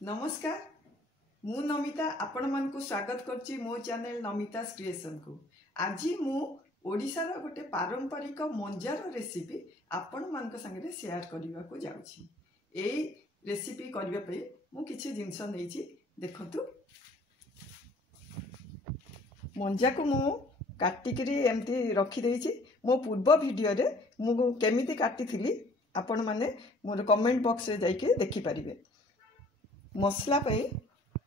नमस्कार मु नमिता आपण मानकु स्वागत करची मो चैनल नमिता क्रिएशन को। आज मु ओडिशार गोटे पारंपरिक मंजार रेसिपी आपण मानक संगे शेयर करने को जाउछि। एई रेसिपी करबा पे मु किछि जिंस नैछि देखंतु। मंजा को मु काटिकरी एमती रखी देछि। मो पूर्व वीडियो रे मु केमिति काटिथिली आपण माने मोर कमेंट बॉक्स रे जाइके देखि परिबे। मसला पे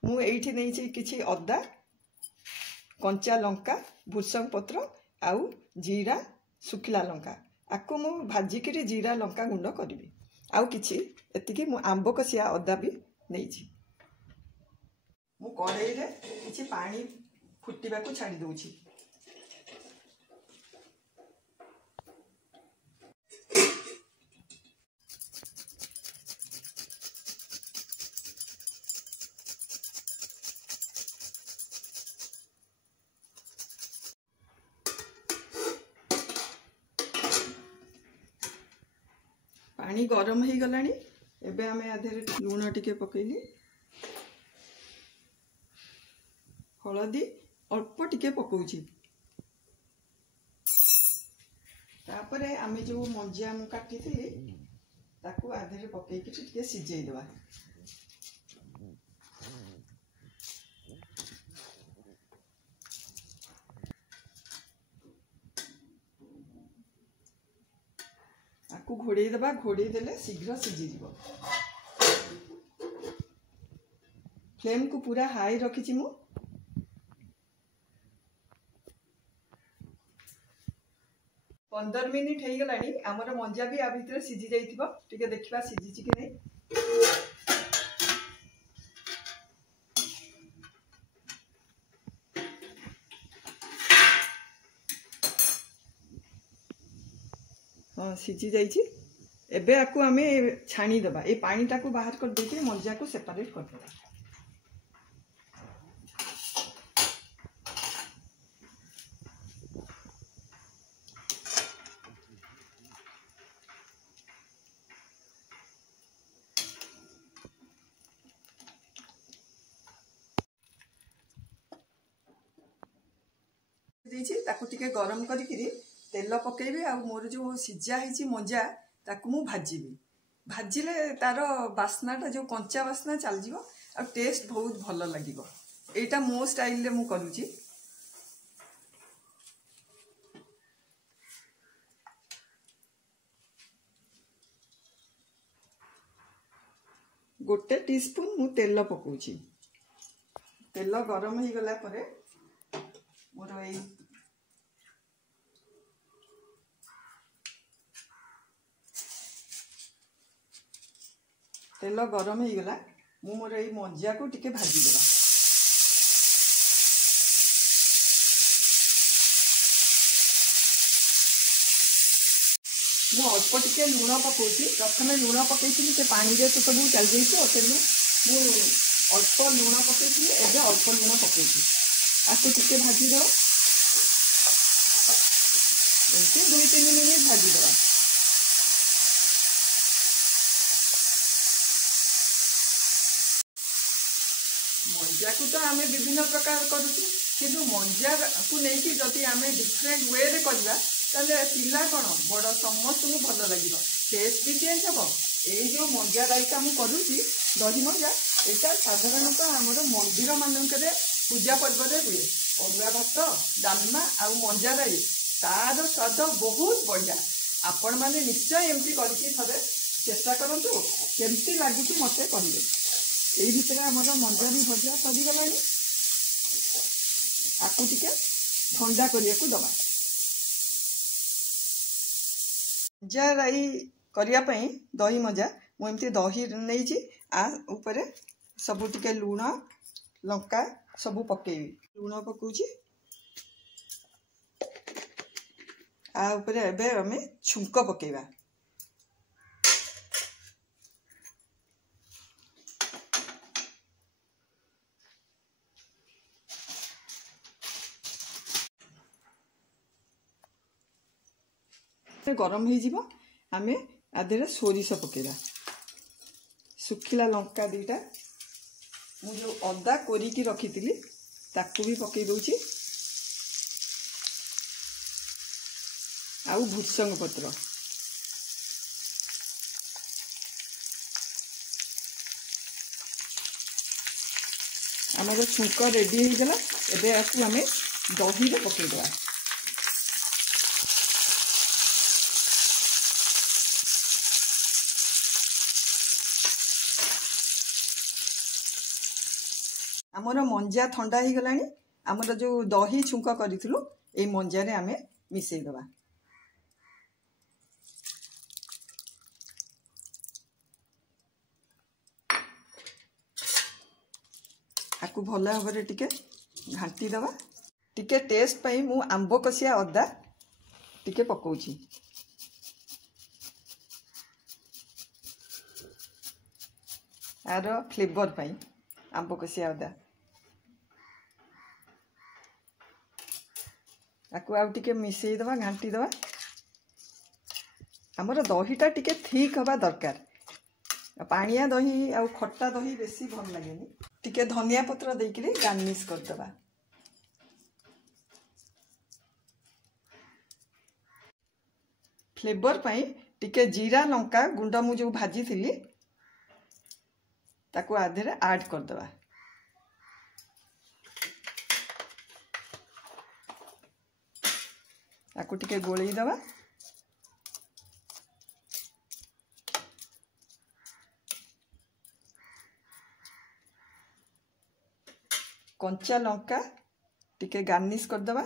मु एठी नैछि किछि अदा कंचा लंका भूसंग पत्र आउ जीरा सुखिला लंका आको मु भाजिकरी जीरा लंका गुंड करिवि। आउ किछि एतिकी मु आंब कसिया अदा भी नैछि। मु कढ़ाई रे किछि पानी फुटिबा को छाडी दोछि। पानी गरम हो गलानी। एबे आमे आधे लूण टिके पकेली, हलदी अल्प टिके पकोची। तापरे आमे जो मंजिया मु काटी थी ताकू आधे पकई के टिके सिझेई देबा। आकु घोड़े देबा, घोड़े देले शीघ्र सिझी जीवो। फ्लेम को पूरा हाई रखिछि मु। पंदर मिनिट हो गलानी। आमर मंजा भी आ भितर सिझी जाइथिबो। टिके देखिबा सिझी कि नहीं। हाँ सिझी जाइछि। एबे आकु आमे छाणी देबा। ए पानी टाकू बाहर कर देके मंजा को सेपरेट कर देबा। ताकू टिके गरम करी तेल पकेबे। आ मोर जो सिझा हिची मंजा ताकू मु भाजीबी। भाजिले तार बास्नाटा जो कंचा बास्ना चल जीवो आ टेस्ट बहुत भल लागिवो। एटा मो स्टाइल रे मु करूची। गोटे टीस्पून मु तेल पकोची। तेल गरम हो गला परे मोर ए तेल गरम हो गला। मु मोर ए मंजिया को टिके भाजी देबा। मु अल्प टिके लूण पकोची। प्रथमे लूण पकईथि से पानी रे तो सब चल जाइछो। तेनु मु अल्प लूण पकईथि। एबे अल्प लूण पकईथि। आको टिके भाजी दो। एमती 2-3 मिनिट भाजी दो। मंजा को तो आमे विभिन्न प्रकार करूँ किंतु मंजा को लेकिन जदि आमे डिफरेंट वे रे करबा ताले पिला कोन बड़ समस्त को भल लागिबो। टेस्ट भी चेंज हबो। ए जो मंजा राईटा मु करूची दही मंजा एटा साधारणतः हमर मंदिर मानकरे पूजा पर्व रे हुए। अरुआ भात डालमा आ मंजा राई तार स्वाद बहुत बढ़िया। आपण माने निश्चय एमती करके थरे चेष्टा करंतु। केमती लागुची मते कहिबे। एई भितर हमर मंजा भी भजा सरी गलानी। आकु टिके ठंडा करिया को दबा। मंजा राई करिया पई दही मंजा मु एमती दही नैची। आ ऊपर सब टिके लूण लंका सब पकेबी। लूण पकोची। आ ऊपर एबे हमें छुंक पकेबा। गरम हो जीवो। आमे आधे सोरिष पकेबा। सुखिला लंका दीटा मु जो अदा कोरिकी रखी ताकू भी पकई दूची आउ भुसंग पत्र आमर छुंक रेडी हो गला। एबे आकु आमे दही रे पकई देबा। आमर मंजा ठंडा हो गलानी। आमर जो दही छुंक करिथिलु ए मंजा रे आमे मिसई देबा। आकु भल भाव टिके घाटी दबा। टिके टेस्ट पाई मु आंब कसिया अदा टिके पकाउची। आर फ्लेवर पाई आंब कसिया अदा आकु आउ टिके मिसई दबा घाटी दबा। आमर दहीटा टिके थिक हवा दरकार। पानिया दही आउ खट्टा दही बेसी भल लागेनी। टिके धनिया पत्र देकरी गार्निश कर दबा। फ्लेवर पाई टिके जीरा लंका गुंड मु जो भाजी थिली ताकू आधे ऐड कर दबा। ताकू टिके गोळई दबा। कंचा लंका टिके गार्निश कर दबा।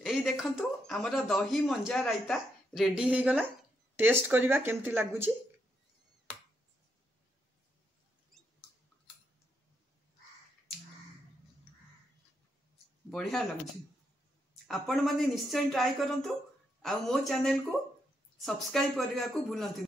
एई देखंतु हमर दही मंजा रायता रेडी हो गला। टेस्ट करिबा केमती लागुची। बढ़िया लगुची। आपण माने निश्चय ट्राई करंतु आ मो चैनल को सब्सक्राइब करबा को भूलंतु।